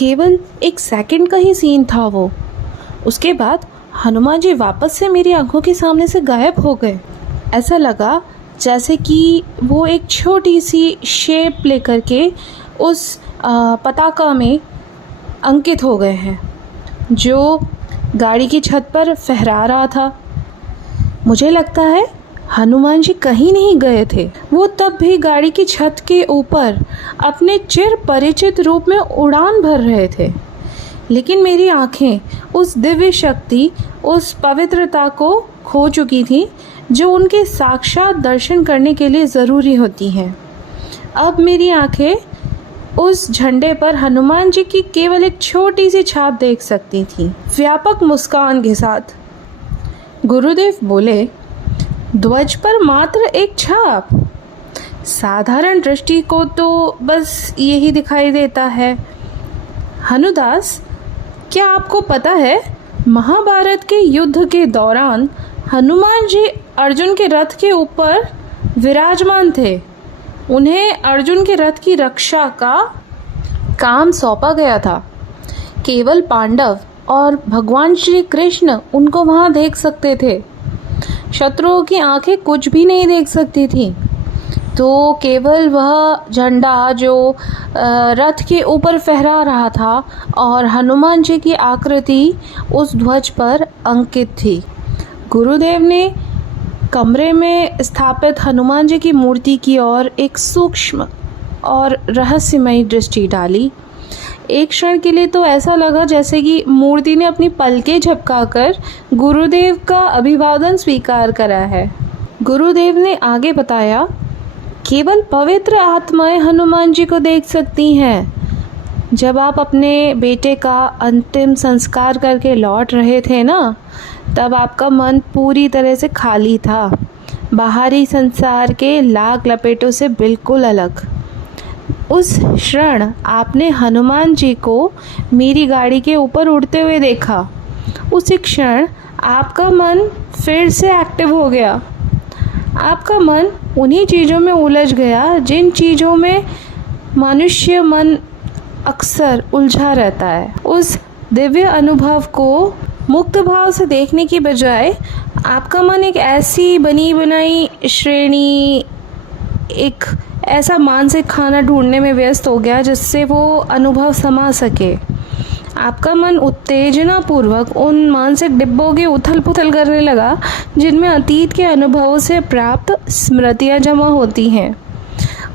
केवल एक सेकंड का ही सीन था वो। उसके बाद हनुमान जी वापस से मेरी आंखों के सामने से गायब हो गए। ऐसा लगा जैसे कि वो एक छोटी सी शेप लेकर के उस पताका में अंकित हो गए हैं जो गाड़ी की छत पर फहरा रहा था। मुझे लगता है हनुमान जी कहीं नहीं गए थे, वो तब भी गाड़ी की छत के ऊपर अपने चिर परिचित रूप में उड़ान भर रहे थे। लेकिन मेरी आंखें उस दिव्य शक्ति, उस पवित्रता को खो चुकी थीं जो उनके साक्षात दर्शन करने के लिए ज़रूरी होती हैं। अब मेरी आंखें उस झंडे पर हनुमान जी की केवल एक छोटी सी छाप देख सकती थीं, व्यापक मुस्कान के साथ। गुरुदेव बोले, ध्वज पर मात्र एक छाप, साधारण दृष्टि को तो बस यही दिखाई देता है। हनुदास, क्या आपको पता है महाभारत के युद्ध के दौरान हनुमान जी अर्जुन के रथ के ऊपर विराजमान थे। उन्हें अर्जुन के रथ की रक्षा का काम सौंपा गया था। केवल पांडव और भगवान श्री कृष्ण उनको वहाँ देख सकते थे। शत्रुओं की आंखें कुछ भी नहीं देख सकती थी। तो केवल वह झंडा जो रथ के ऊपर फहरा रहा था और हनुमान जी की आकृति उस ध्वज पर अंकित थी। गुरुदेव ने कमरे में स्थापित हनुमान जी की मूर्ति की ओर एक सूक्ष्म और रहस्यमयी दृष्टि डाली। एक क्षण के लिए तो ऐसा लगा जैसे कि मूर्ति ने अपनी पलकें झपकाकर गुरुदेव का अभिवादन स्वीकार करा है। गुरुदेव ने आगे बताया, केवल पवित्र आत्माएं हनुमान जी को देख सकती हैं। जब आप अपने बेटे का अंतिम संस्कार करके लौट रहे थे ना, तब आपका मन पूरी तरह से खाली था, बाहरी संसार के लाग लपेटों से बिल्कुल अलग। उस क्षण आपने हनुमान जी को मेरी गाड़ी के ऊपर उड़ते हुए देखा। उसी क्षण आपका मन फिर से एक्टिव हो गया। आपका मन उन्हीं चीज़ों में उलझ गया जिन चीज़ों में मनुष्य मन अक्सर उलझा रहता है। उस दिव्य अनुभव को मुक्त भाव से देखने की बजाय आपका मन एक ऐसी बनी बनाई श्रेणी, एक ऐसा मानसिक खाना ढूंढने में व्यस्त हो गया जिससे वो अनुभव समा सके। आपका मन उत्तेजना पूर्वक उन मानसिक डिब्बों की उथल पुथल करने लगा जिनमें अतीत के अनुभवों से प्राप्त स्मृतियाँ जमा होती हैं।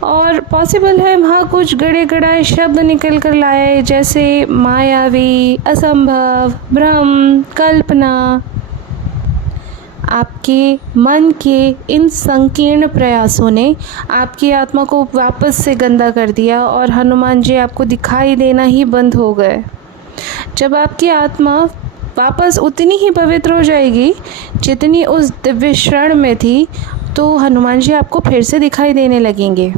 और पॉसिबल है वहाँ कुछ गड़े गड़ाए शब्द निकल कर लाए, जैसे मायावी, असंभव, भ्रम, कल्पना। आपके मन के इन संकीर्ण प्रयासों ने आपकी आत्मा को वापस से गंदा कर दिया और हनुमान जी आपको दिखाई देना ही बंद हो गए। जब आपकी आत्मा वापस उतनी ही पवित्र हो जाएगी जितनी उस दिव्य क्षण में थी, तो हनुमान जी आपको फिर से दिखाई देने लगेंगे।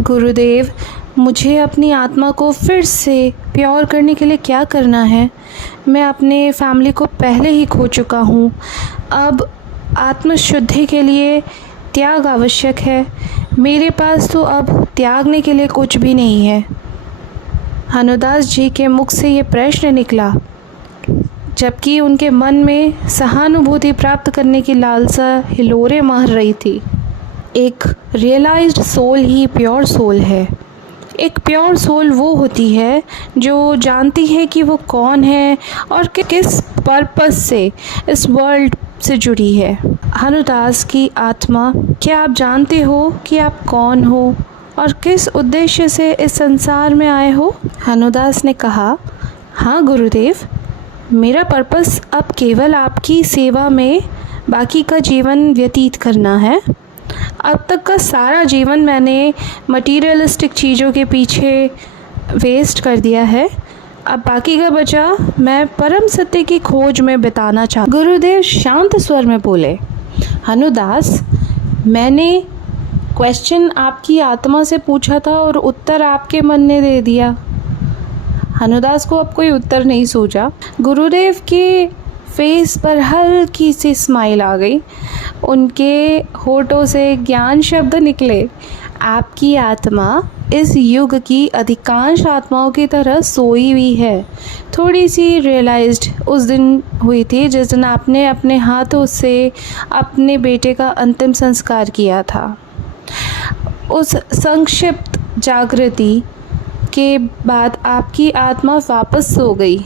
गुरुदेव, मुझे अपनी आत्मा को फिर से प्योर करने के लिए क्या करना है? मैं अपने फैमिली को पहले ही खो चुका हूँ। अब आत्मशुद्धि के लिए त्याग आवश्यक है। मेरे पास तो अब त्यागने के लिए कुछ भी नहीं है। हनुदास जी के मुख से ये प्रश्न निकला जबकि उनके मन में सहानुभूति प्राप्त करने की लालसा हिलोरे मार रही थी। एक रियलाइज्ड सोल ही प्योर सोल है। एक प्योर सोल वो होती है जो जानती है कि वो कौन है और किस पर्पस से इस वर्ल्ड से जुड़ी है। हनुदास की आत्मा, क्या आप जानते हो कि आप कौन हो और किस उद्देश्य से इस संसार में आए हो? हनुदास ने कहा, हाँ गुरुदेव, मेरा पर्पस अब केवल आपकी सेवा में बाकी का जीवन व्यतीत करना है। अब तक का सारा जीवन मैंने मटीरियलिस्टिक चीज़ों के पीछे वेस्ट कर दिया है। अब बाकी का बचा मैं परम सत्य की खोज में बिताना चाहता। गुरुदेव शांत स्वर में बोले, हनुदास, मैंने क्वेश्चन आपकी आत्मा से पूछा था और उत्तर आपके मन ने दे दिया। हनुदास को अब कोई उत्तर नहीं सूझा। गुरुदेव के फेस पर हल्की सी स्माइल आ गई। उनके होठों से ज्ञान शब्द निकले। आपकी आत्मा इस युग की अधिकांश आत्माओं की तरह सोई हुई है। थोड़ी सी रियलाइज्ड उस दिन हुई थी जिस दिन आपने अपने हाथों से अपने बेटे का अंतिम संस्कार किया था। उस संक्षिप्त जागृति के बाद आपकी आत्मा वापस सो गई।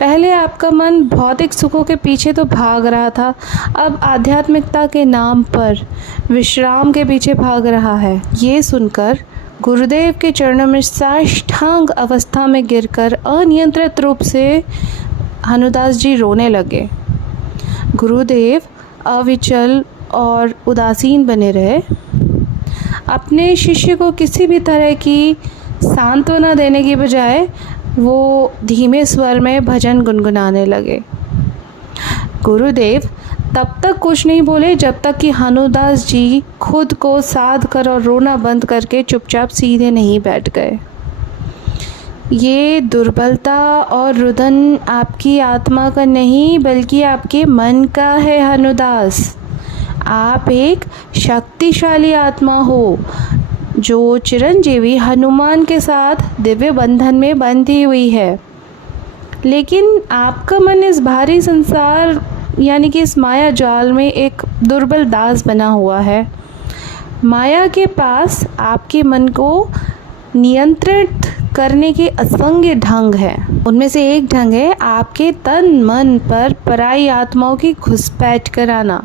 पहले आपका मन भौतिक सुखों के पीछे तो भाग रहा था, अब आध्यात्मिकता के नाम पर विश्राम के पीछे भाग रहा है। ये सुनकर गुरुदेव के चरणों में साष्टांग अवस्था में गिरकर अनियंत्रित रूप से हनुदास जी रोने लगे। गुरुदेव अविचल और उदासीन बने रहे। अपने शिष्य को किसी भी तरह की सांत्वना देने की बजाय वो धीमे स्वर में भजन गुनगुनाने लगे। गुरुदेव तब तक कुछ नहीं बोले जब तक कि हनुदास जी खुद को साध कर और रोना बंद करके चुपचाप सीधे नहीं बैठ गए। ये दुर्बलता और रुदन आपकी आत्मा का नहीं बल्कि आपके मन का है हनुदास। आप एक शक्तिशाली आत्मा हो जो चिरंजीवी हनुमान के साथ दिव्य बंधन में बंधी हुई है, लेकिन आपका मन इस भारी संसार यानी कि इस माया जाल में एक दुर्बल दास बना हुआ है। माया के पास आपके मन को नियंत्रित करने के असंख्य ढंग हैं। उनमें से एक ढंग है आपके तन मन पर पराई आत्माओं की घुसपैठ कराना।